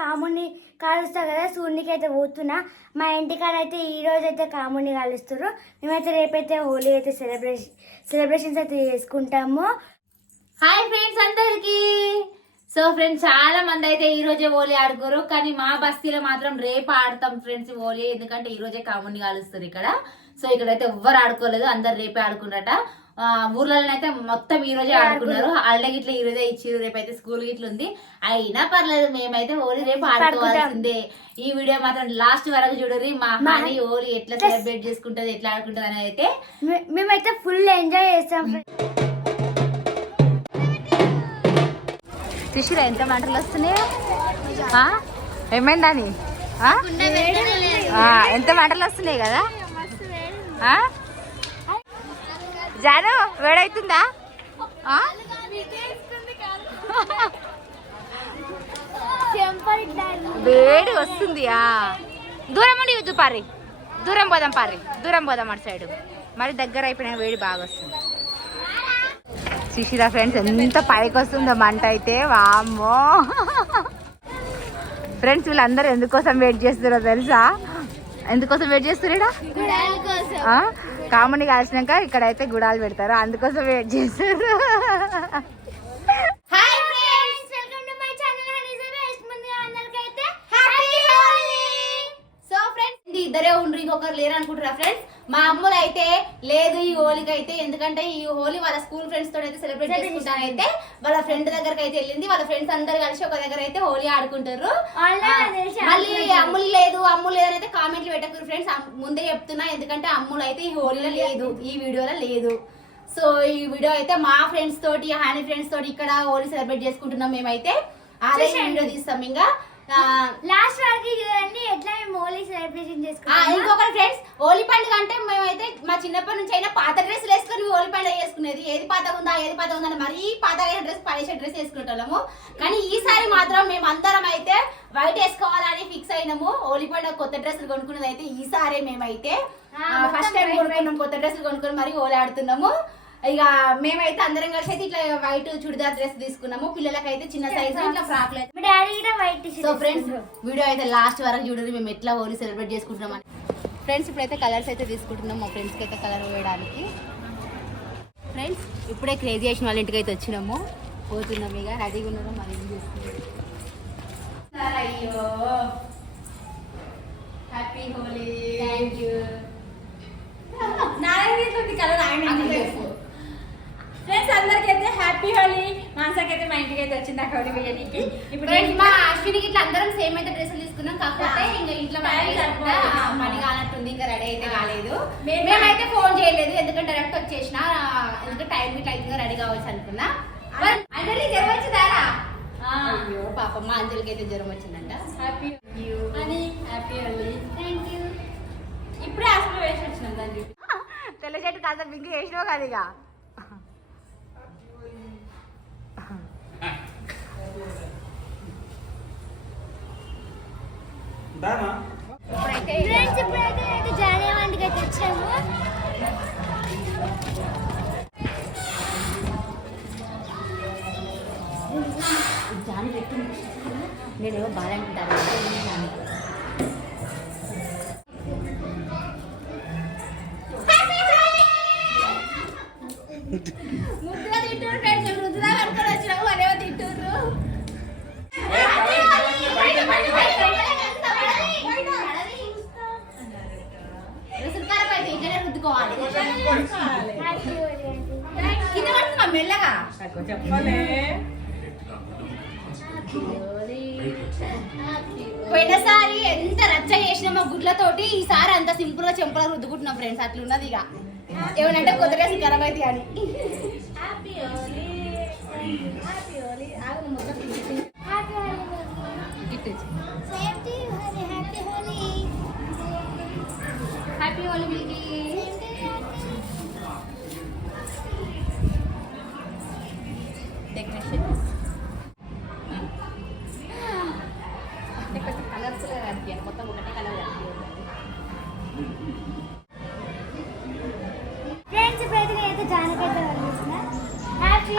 కాముని కాలుస్తా కదా, సూర్యునికి అయితే పోతున్నా. మా ఇంటికాడ అయితే ఈ రోజు అయితే కాముని కాలుస్తారు. మేమైతే రేపైతే హోలీ అయితే సెలబ్రేషన్స్ అయితే చేసుకుంటాము. హాయ్ ఫ్రెండ్స్ అందరికి. సో ఫ్రెండ్స్ చాలా మంది అయితే ఈ రోజే హోలీ ఆడుకోరు, కానీ మా బస్తీలో మాత్రం రేపు ఆడతాం ఫ్రెండ్స్ హోలీ. ఎందుకంటే ఈ రోజే కాముని కాలుస్తారు ఇక్కడ. సో ఇక్కడైతే ఎవ్వరు ఆడుకోలేదు, అందరు రేపే ఆడుకున్నారట. ఊర్లలో అయితే మొత్తం ఈ రోజే ఆడుకున్నారు. హాలిడే గిట్ల ఈ రోజే ఇచ్చిరు, రేపు అయితే స్కూల్ గిట్ల ఉంది. అయినా పర్లేదు, మేమైతే హోలీ రేపు ఆడుకోవాల్సిందే. ఈ వీడియో మాత్రం లాస్ట్ వరకు చూడరు. మా హాని హోలీ ఎట్లా సెలబ్రేట్ చేసుకుంటది, ఎట్లా ఆడుకుంటది అనేది అయితే మేమైతే ఫుల్ ఎంజాయ్ చేస్తాం. చూసిరా ఎంత మంటలు వస్తున్నాయి, ఏమైందని ఎంత మంటలు వస్తున్నాయి కదా. జాను వేడవుతుందా? వేడి వస్తుంది. దూరం ఉండి యూద్దు పారి, దూరం పోదాం అటు సైడ్. మరి దగ్గర అయిపోయినా వేడి బాగా వస్తుంది. చూసిరా ఫ్రెండ్స్ ఎంత పైకి వస్తుందో మంట అయితే, వామ్మో. ఫ్రెండ్స్ వీళ్ళందరూ ఎందుకోసం వెయిట్ చేస్తున్నారో తెలుసా? ఎందుకోసం వెయిట్ చేస్తున్నా? కాముని కాల్చినాక ఇక్కడైతే గుడాలు పెడతారు, అందుకోసం వెయిట్ చేస్తారు. ఇద్దరే ఉండ్రు, ఇంకొకరు లేరు అనుకుంటారా ఫ్రెండ్స్? మా అమ్ములు అయితే లేదు ఈ హోలీకి అయితే, ఎందుకంటే ఈ హోలీ వాళ్ళ స్కూల్ ఫ్రెండ్స్ తోటి అయితే సెలబ్రేట్ చేసుకుంటానైతే వాళ్ళ ఫ్రెండ్ దగ్గరకు అయితే వెళ్ళింది. వాళ్ళ ఫ్రెండ్స్ అందరు కలిసి ఒక దగ్గర అయితే హోలీ ఆడుకుంటారు. మళ్ళీ అమ్ములు లేదు అని అయితే కామెంట్లు పెట్టకూరు ఫ్రెండ్స్, ముందే చెప్తున్నా. ఎందుకంటే అమ్ములు అయితే ఈ హోలీలో లేదు, ఈ వీడియోలో లేదు. సో ఈ వీడియో అయితే మా ఫ్రెండ్స్ తోటి, హానీ ఫ్రెండ్స్ తోటి ఇక్కడ హోలీ సెలబ్రేట్ చేసుకుంటున్నాం. మేమైతే అదే వీడియో తీస్తాం. ఇంకా లాస్ట్ వరకు చూడండి ఎట్లా మేము హోలీ సెలబ్రేషన్ చేసుకుంటాం. ఇంకొకటి ఫ్రెండ్స్, హోలీ పండుగ అంటే మేమైతే మా చిన్నప్పటి నుంచి అయినా పాత డ్రెస్సులు వేసుకొని హోలీ పండుగ చేసుకునేది. ఏది పాత ఉందా అని మరీ పాత డ్రెస్ పడేసే డ్రెస్ వేసుకుంటాము. కానీ ఈసారి మాత్రం మేము అందరం అయితే వైట్ వేసుకోవాలని ఫిక్స్ అయినాము. హోలీ పండుగ కొత్త డ్రెస్సులు కొనుక్కున్నది అయితే ఈసారి మేమైతే ఫస్ట్ టైం కొనుక్కున్నాం. కొత్త డ్రెస్సులు కొనుక్కొని మరి హోలీ ఆడుతున్నాము. ఇక మేమైతే అందరం కలిసి అయితే ఇట్లా వైట్ చుడిదార్ డ్రెస్ తీసుకున్నాము. పిల్లలకైతే చిన్న సైజు ఇట్లా ఫ్రాక్ లేదు. సో ఫ్రెండ్స్ వీడియో అయితే లాస్ట్ వరకు చూడండి, మేము ఎట్లా హోలీ సెలబ్రేట్ చేసుకుంటున్నాం అని. ఫ్రెండ్స్ ఇప్పుడైతే కలర్స్ అయితే తీసుకుంటున్నాం మా ఫ్రెండ్స్కి అయితే కలర్ వేయడానికి. ఫ్రెండ్స్ ఇప్పుడే క్రేజీ చేసిన వాళ్ళ ఇంటికి అయితే వచ్చినాము, పోతున్నాం. ఇక రెడీగా ఉన్నాము, మరి ఏం చేస్తున్నాం. అయ్యో happy Holi. Thank you. Friends అందరికి అయితే హ్యాపీ హోలీ. మాన్సాకి అయితే మా ఇంటికి అయితే వచ్చింది హోలీ వేయడానికి. ఇప్పుడు మా అశ్వినికి ఇట్లా అందరం సేమ్ అయితే డ్రెస్సులు తీసుకున్నాం. కాకపోతే ఇంకా ఇంట్లో మనీ కానట్టుంది, ఇంకా రెడీ అయితే కాలేదు. మేమైతే ఫోన్ చేయలేదు, ఎందుకంటే డైరెక్ట్ వచ్చేసిన. ఎందుకంటే టైం ఇట్లా అయితే రెడీ కావచ్చు అనుకున్నా. అందరికి జ్వరం వచ్చిందారా? అయ్యో పాపం మా అంజలికి అయితే జ్వరం వచ్చిందంట. హ్యాపీ హోలీ. Thank you. ఇప్పుడే హాస్పిటల్ వేసి వచ్చినాం. దాన్ని తెల్ల చెట్టు కాస్త బింగి వేసినావు కదా. ఇక ఇప్పుడైతే జానేవాడికి అయితే వచ్చాము. జాని పెట్టి నేనేమో బాగా అంటాను. ముద్దుగా తింటారు ఫ్రెండ్స్, ముద్దుగా కనుకొని వచ్చినాము, అదేమో తింటారు. ఇక్కడే రుద్దుకోవాలి. కింద పడుతున్నా మెల్లగా చెప్పలే. పోయినసారి ఎంత రచ్చ చేసినామో గుడ్లతోటి, ఈసారి అంత సింపుల్ గా చెంపలా రుద్దుకుంటున్నాం ఫ్రెండ్స్. అట్లున్నది. ఇక ఏమనంటే కొత్త డ్రెస్ ఖరాబ్ అయితే అని. Happy Holi. Happy Holi. Happy Holi milky. Decoration colours కనిపించాను, మొత్తం ఒకటే కలర్ కనిపించాను. ఫ్రెండ్స్ ఇప్పుడైతే నేనైతే జానకైతే కనిపిస్తున్నా.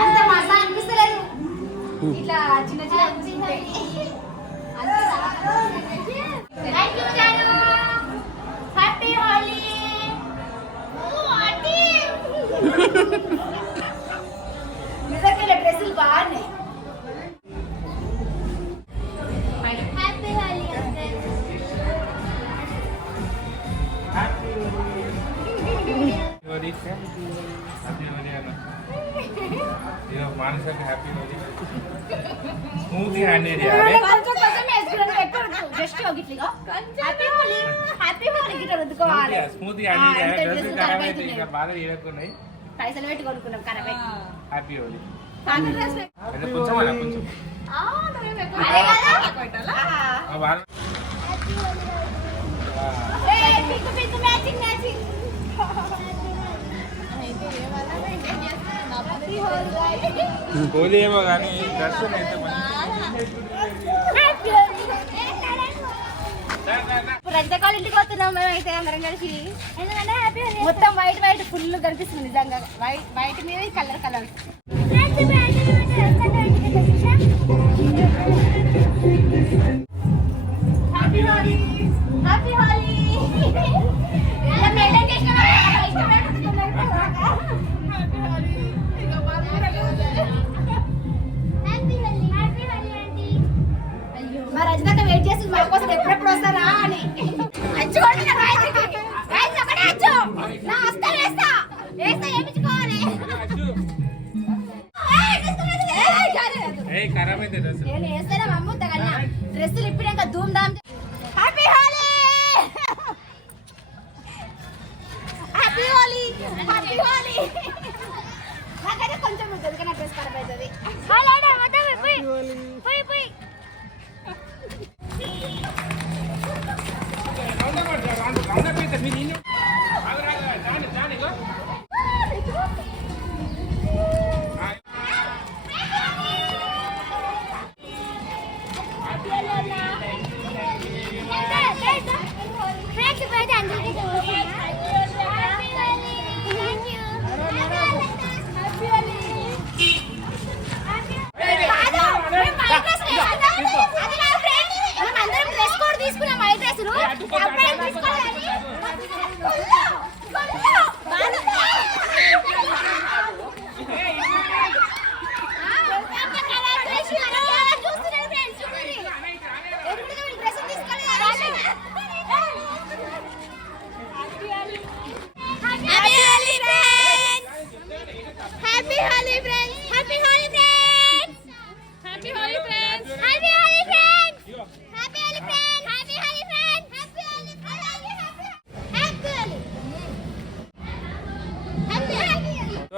అంత మజా అనిపిస్తలేదు. ఇట్లా చిన్న చిన్న పూలు బాగున్నాయి. మానసకి హ్యాపీ హోలీ. స్మూత్ హ్యాండ్ చేయాలి. Just happy Holi happy Holi గిట్ట రుద్దుకోవాలి. స్మూత్ హ్యాండ్ చేయాలి. డ్రెస్ ఖరాబ్ అయితే ఇంకా బాగా ఏడుకున్నాయి. పైసలు పెట్టి కొనుక్కున్నాం ఖరాబ్ అయితే. హ్యాపీ హోలీ. కాంగ్రెస్ కొంచెం అలా కొంచెం హోలీ ఏమో కానీ డ్రెస్ అయితే రజకాల ఇంటికి వస్తున్నాం మేమైతే అందరం కలిసి. మొత్తం వైట్ వైట్ ఫుల్ కనిపిస్తుంది నిజంగా. వైట్ మీద colour colour. Happy Holi happy Holi. మా రజనక్క వెయిట్ చేసి మా కోసం ఎప్పుడెప్పుడు వస్తారా అని. అచ్చు కొడుతున్నా గాయత్రికి. గాయత్రి ఒకటే అచ్చు. నా వస్తా వేస్తా వేస్తా ఏమిచ్చుకోవాలి. ఖరాబ్ అయితే డ్రెస్ నేను వేస్తానా మమ్మ తగలనా డ్రెస్సులు ఇప్పినాక ధూమ్ ధామ్. Happy Holi happy Holi happy Holi. నాకైతే కొంచెం ఉంటుంది కానీ డ్రెస్ ఖరాబ్ అవుతుంది.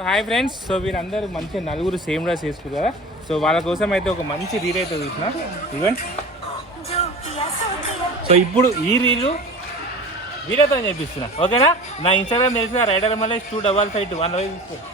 Hi friends. సో వీరందరూ మంచి నలుగురు సేమ్ డ్రెస్ వేసుకున్నారు కదా. సో వాళ్ళ కోసం అయితే ఒక మంచి రీల్ అయితే చూసిన ఈవెంట్. సో ఇప్పుడు ఈ రీలు వీడియోతో చేపిస్తున్నా. ఓకేనా? నా ఇన్స్టాగ్రామ్ తెలిసిన రైడర్ మళ్ళీ 25521